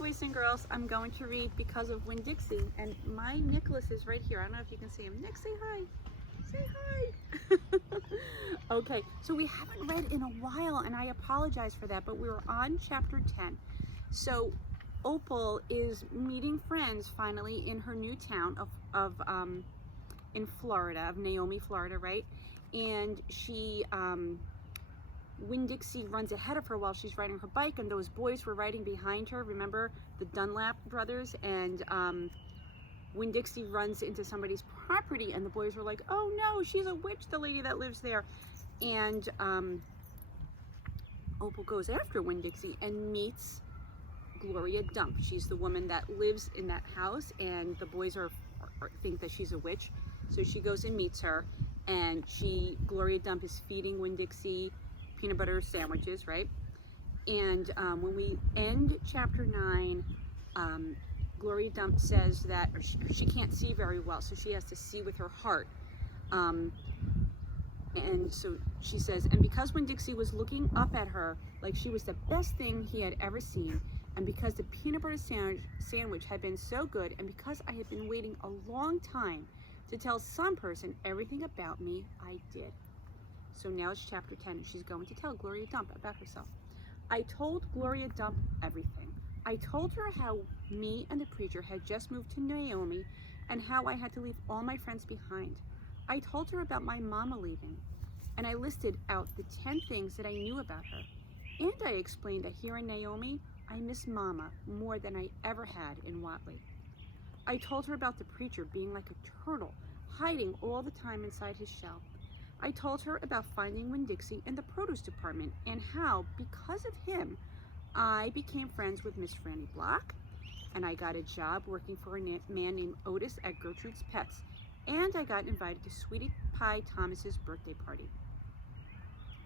boys and girls. I'm going to read Because of Winn Dixie, and my Nicholas is right here. I don't know if you can see him. Nick, say hi. Say hi. Okay, so we haven't read in a while, and I apologize for that, but we were on chapter 10. So Opal is meeting friends finally in her new town in Florida, of Naomi, Florida, right? And she Winn Dixie runs ahead of her while she's riding her bike, and those boys were riding behind her. Remember the Dunlap brothers? And Winn Dixie runs into somebody's property, and the boys were like, "Oh no, she's a witch, the lady that lives there." And Opal goes after Winn Dixie and meets Gloria Dump. She's the woman that lives in that house, and the boys think that she's a witch. So she goes and meets her, and Gloria Dump is feeding Winn Dixie peanut butter sandwiches, right? And when we end chapter 9, Gloria Dump says that she can't see very well, so she has to see with her heart. And so she says, and because Winn Dixie was looking up at her like she was the best thing he had ever seen, and because the peanut butter sandwich had been so good, and because I had been waiting a long time to tell some person everything about me, I did. So now it's chapter 10, and she's going to tell Gloria Dump about herself. I told Gloria Dump everything. I told her how me and the preacher had just moved to Naomi, and how I had to leave all my friends behind. I told her about my mama leaving, and I listed out the 10 things that I knew about her. And I explained that here in Naomi, I miss Mama more than I ever had in Watley. I told her about the preacher being like a turtle, hiding all the time inside his shell. I told her about finding Winn Dixie in the produce department, and how, because of him, I became friends with Miss Franny Block, and I got a job working for a man named Otis at Gertrude's Pets, and I got invited to Sweetie Pie Thomas's birthday party.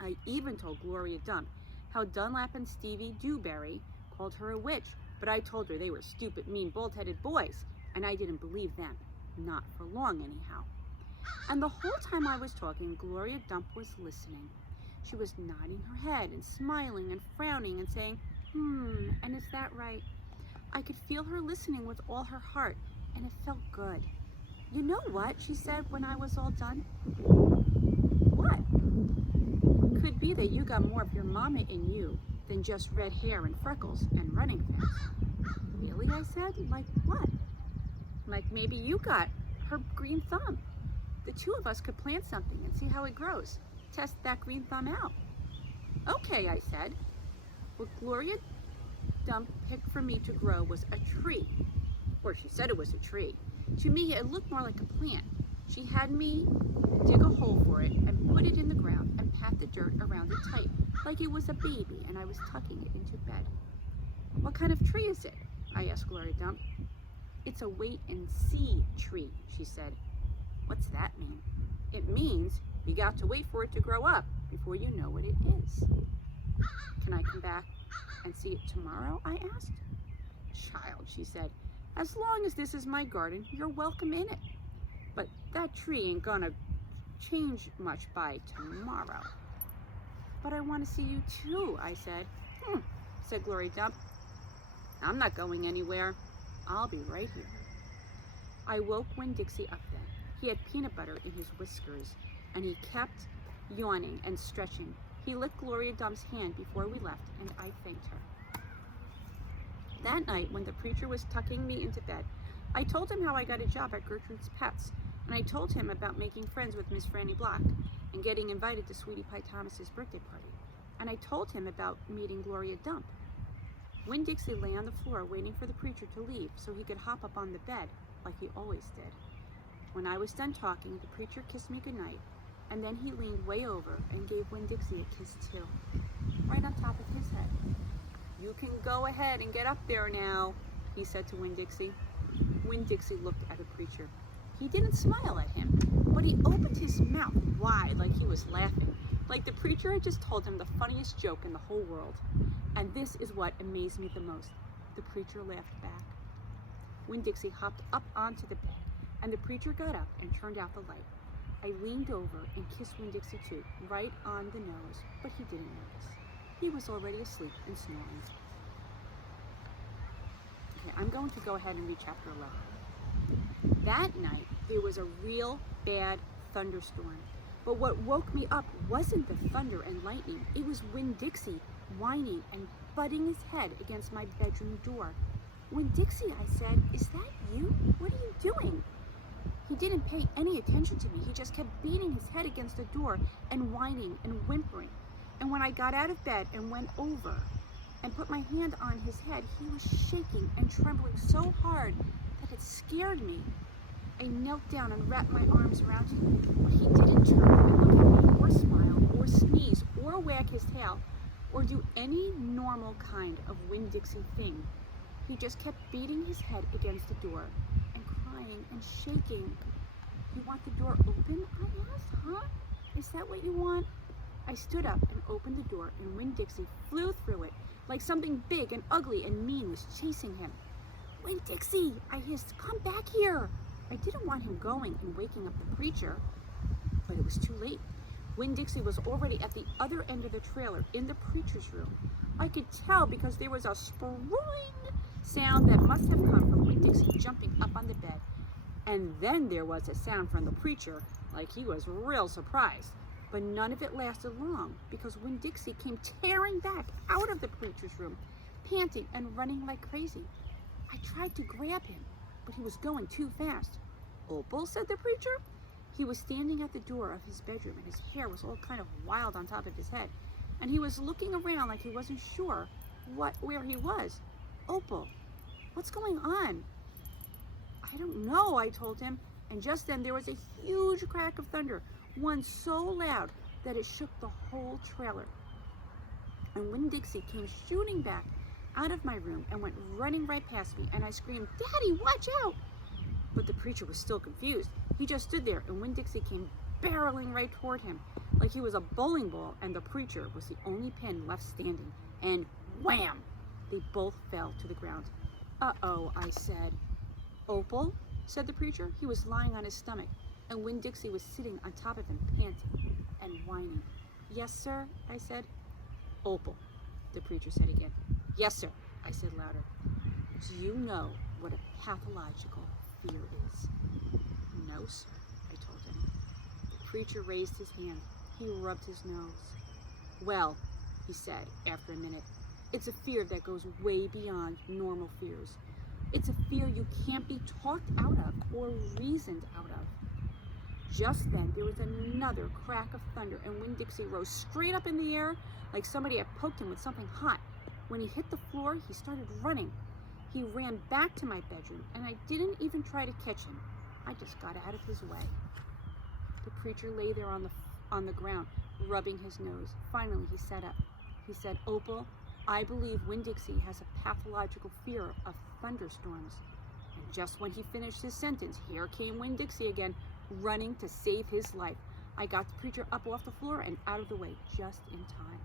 I even told Gloria Dump how Dunlap and Stevie Dewberry called her a witch, but I told her they were stupid, mean, bald-headed boys, and I didn't believe them. Not for long, anyhow. And the whole time I was talking, Gloria Dump was listening. She was nodding her head and smiling and frowning and saying, and is that right? I could feel her listening with all her heart, and it felt good. You know what, she said when I was all done? What? Could be that you got more of your mama in you than just red hair and freckles and running fast. Really, I said? Like what? Like maybe you got her green thumb. The two of us could plant something and see how it grows. Test that green thumb out. Okay, I said. What Gloria Dump picked for me to grow was a tree. Or she said it was a tree. To me, it looked more like a plant. She had me dig a hole for it and put it in the ground and pat the dirt around it tight, like it was a baby and I was tucking it into bed. What kind of tree is it? I asked Gloria Dump. It's a wait and see tree, she said. What's that mean? It means you got to wait for it to grow up before you know what it is. Can I come back and see it tomorrow? I asked. Child, she said, as long as this is my garden, you're welcome in it. But that tree ain't gonna change much by tomorrow. But I want to see you too, I said. Said Gloria Dump. I'm not going anywhere. I'll be right here. I woke Winn Dixie up then. He had peanut butter in his whiskers, and he kept yawning and stretching. He licked Gloria Dump's hand before we left, and I thanked her. That night, when the preacher was tucking me into bed, I told him how I got a job at Gertrude's Pets, and I told him about making friends with Miss Franny Block and getting invited to Sweetie Pie Thomas's birthday party. And I told him about meeting Gloria Dump. Winn Dixie lay on the floor waiting for the preacher to leave so he could hop up on the bed like he always did. When I was done talking, the preacher kissed me goodnight, and then he leaned way over and gave Winn Dixie a kiss too, right on top of his head. You can go ahead and get up there now, he said to Winn Dixie. Winn Dixie looked at the preacher. He didn't smile at him, but he opened his mouth wide like he was laughing, like the preacher had just told him the funniest joke in the whole world. And this is what amazed me the most. The preacher laughed back. Winn Dixie hopped up onto the bed, and the preacher got up and turned out the light. I leaned over and kissed Winn Dixie too, right on the nose, but he didn't notice. He was already asleep and snoring. Okay, I'm going to go ahead and read chapter 11. That night, there was a real bad thunderstorm. But what woke me up wasn't the thunder and lightning. It was Winn-Dixie whining and butting his head against my bedroom door. "Winn-Dixie," I said, "is that you? What are you doing?" He didn't pay any attention to me. He just kept beating his head against the door and whining and whimpering. And when I got out of bed and went over and put my hand on his head, he was shaking and trembling so hard that it scared me. I knelt down and wrapped my arms around him, but he didn't turn and look at me or smile or sneeze or wag his tail or do any normal kind of Winn-Dixie thing. He just kept beating his head against the door and crying and shaking. "You want the door open?" I asked. "Huh? Is that what you want?" I stood up and opened the door, and Winn-Dixie flew through it like something big and ugly and mean was chasing him. "Winn-Dixie," I hissed, "come back here." I didn't want him going and waking up the preacher, but it was too late. Winn-Dixie was already at the other end of the trailer in the preacher's room. I could tell because there was a spring sound that must have come from Winn-Dixie jumping up on the bed. And then there was a sound from the preacher, like he was real surprised. But none of it lasted long, because Winn-Dixie came tearing back out of the preacher's room, panting and running like crazy. I tried to grab him, but he was going too fast. "Opal," said the preacher. He was standing at the door of his bedroom, and his hair was all kind of wild on top of his head. And he was looking around like he wasn't sure where he was. "Opal, what's going on?" "I don't know," I told him. And just then there was a huge crack of thunder, one so loud that it shook the whole trailer. And Winn-Dixie came shooting back out of my room and went running right past me, and I screamed, "Daddy, watch out!" But the preacher was still confused. He just stood there, and Winn-Dixie came barreling right toward him like he was a bowling ball, and the preacher was the only pin left standing. And wham! They both fell to the ground. "Uh-oh," I said. "Opal?" said the preacher. He was lying on his stomach, and Winn-Dixie was sitting on top of him, panting and whining. "Yes, sir," I said. "Opal," the preacher said again. "Yes, sir," I said louder. "Do you know what a pathological fear is?" "No, sir," I told him. The preacher raised his hand. He rubbed his nose. "Well," he said after a minute, "it's a fear that goes way beyond normal fears. It's a fear you can't be talked out of or reasoned out of." Just then, there was another crack of thunder, and Winn-Dixie rose straight up in the air like somebody had poked him with something hot. When he hit the floor, he started running. He ran back to my bedroom, and I didn't even try to catch him. I just got out of his way. The preacher lay there on the ground, rubbing his nose. Finally, he sat up. He said, "Opal, I believe Winn-Dixie has a pathological fear of thunderstorms." And just when he finished his sentence, here came Winn-Dixie again, running to save his life. I got the preacher up off the floor and out of the way just in time.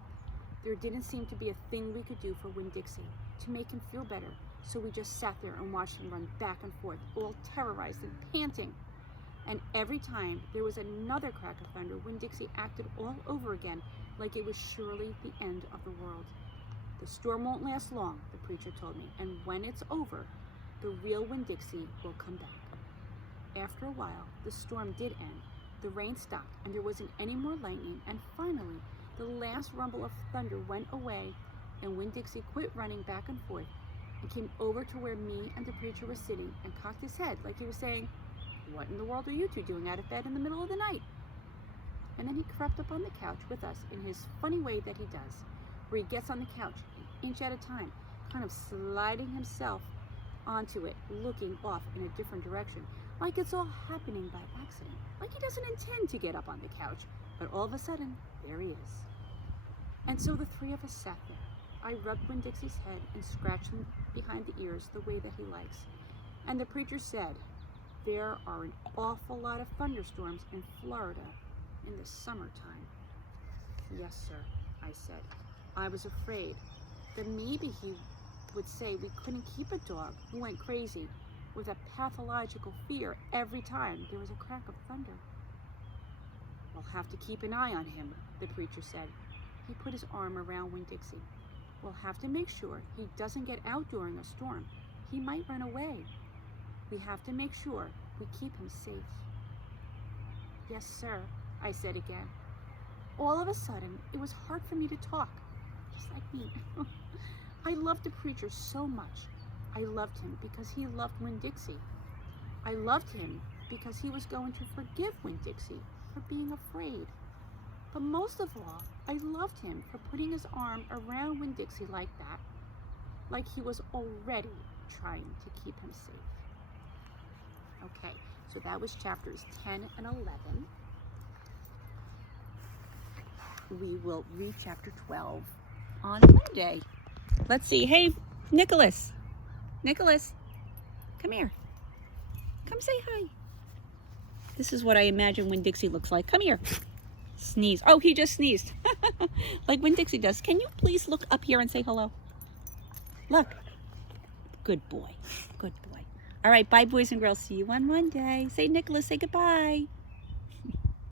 There didn't seem to be a thing we could do for Winn-Dixie to make him feel better, so we just sat there and watched him run back and forth, all terrorized and panting. And every time there was another crack of thunder, Winn-Dixie acted all over again like it was surely the end of the world. "The storm won't last long," the preacher told me, "and when it's over, the real Winn-Dixie will come back." After a while, the storm did end. The rain stopped, and there wasn't any more lightning, and finally, the last rumble of thunder went away, and Winn-Dixie quit running back and forth and came over to where me and the preacher were sitting and cocked his head like he was saying, "What in the world are you two doing out of bed in the middle of the night?" And then he crept up on the couch with us in his funny way that he does, where he gets on the couch an inch at a time, kind of sliding himself onto it, looking off in a different direction, like it's all happening by accident, like he doesn't intend to get up on the couch, but all of a sudden, there he is. And so the three of us sat there. I rubbed Winn-Dixie's head and scratched him behind the ears the way that he likes. And the preacher said, "There are an awful lot of thunderstorms in Florida in the summertime." "Yes, sir," I said. I was afraid that maybe he would say we couldn't keep a dog who went crazy with a pathological fear every time there was a crack of thunder. "We'll have to keep an eye on him," the preacher said. He put his arm around Winn-Dixie. "We'll have to make sure he doesn't get out during a storm. He might run away. We have to make sure we keep him safe. Yes, sir, I said again. All of a sudden, it was hard for me to talk, just like me. I loved the preacher so much. I loved him because he loved Winn-Dixie. I loved him because he was going to forgive Winn-Dixie for being afraid. But most of all, I loved him for putting his arm around Winn-Dixie like that, like he was already trying to keep him safe. Okay, so that was chapters 10 and 11. We will read chapter 12 on Monday. Let's see. Hey, Nicholas. Nicholas, come here. Come say hi. This is what I imagine Winn-Dixie looks like. Come here. Sneeze. Oh, he just sneezed. Like Winn-Dixie does. Can you please look up here and say hello? Look. Good boy. Good boy. All right, bye, boys and girls. See you on Monday. Say, Nicholas, say goodbye.